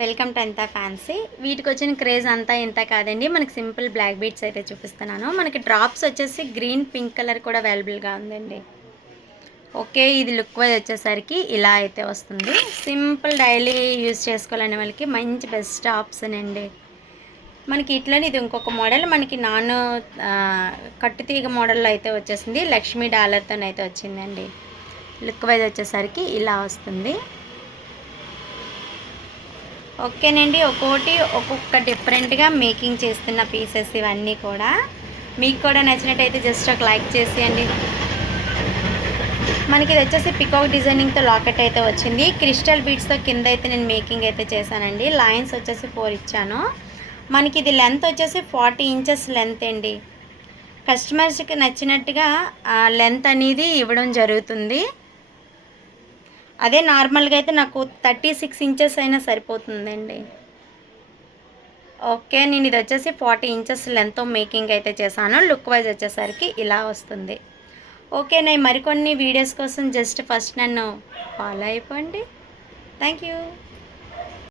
Welcome to అంతా fancy. వీటికి వచ్చిన క్రేజ్ అంతా ఇంత కాదండి. మనకి సింపుల్ బ్లాక్ బీడ్స్ అయితే చూపిస్తున్నాను. మనకి డ్రాప్స్ వచ్చేసి గ్రీన్ పింక్ కలర్ కూడా అవైలబుల్గా ఉందండి. ఓకే, ఇది లుక్ వైజ్ వచ్చేసరికి ఇలా అయితే వస్తుంది. సింపుల్ డైలీ యూజ్ చేసుకోవాలనే వాళ్ళకి మంచి బెస్ట్ ఆప్షన్ అండి. మనకి ఇట్లనే ఇది ఇంకొక మోడల్, మనకి కట్టుతీగ మోడల్లో అయితే వచ్చేసింది. లక్ష్మీ డాలర్తో అయితే వచ్చిందండి. లుక్ వైజ్ వచ్చేసరికి ఇలా వస్తుంది. ఓకేనండి, ఒక్కొక్క డిఫరెంట్గా మేకింగ్ చేస్తున్న పీసెస్ ఇవన్నీ కూడా. మీకు కూడా నచ్చినట్టయితే జస్ట్ ఒక లైక్ చేసేయండి. మనకి ఇది వచ్చేసి పికాక్ డిజైనింగ్తో లాకెట్ అయితే వచ్చింది. క్రిస్టల్ బీడ్స్తో కింద అయితే నేను మేకింగ్ అయితే చేశానండి. లైన్స్ వచ్చేసి 4 ఇచ్చాను. మనకి ఇది లెంత్ వచ్చేసి 40 ఇంచెస్ లెంత్ అండి. కస్టమర్స్కి నచ్చినట్టుగా లెంత్ అనేది ఇవ్వడం జరుగుతుంది. అదే నార్మల్గా అయితే నాకు 36 ఇంచెస్ అయినా సరిపోతుందండి. ఓకే, నేను ఇది వచ్చేసి 40 ఇంచెస్ లెంత్తో మేకింగ్ అయితే చేశాను. లుక్ వైజ్ వచ్చేసరికి ఇలా వస్తుంది. ఓకే, నేను మరికొన్ని వీడియోస్ కోసం జస్ట్ ఫస్ట్ నన్ను ఫాలో అయిపోండి. Thank you.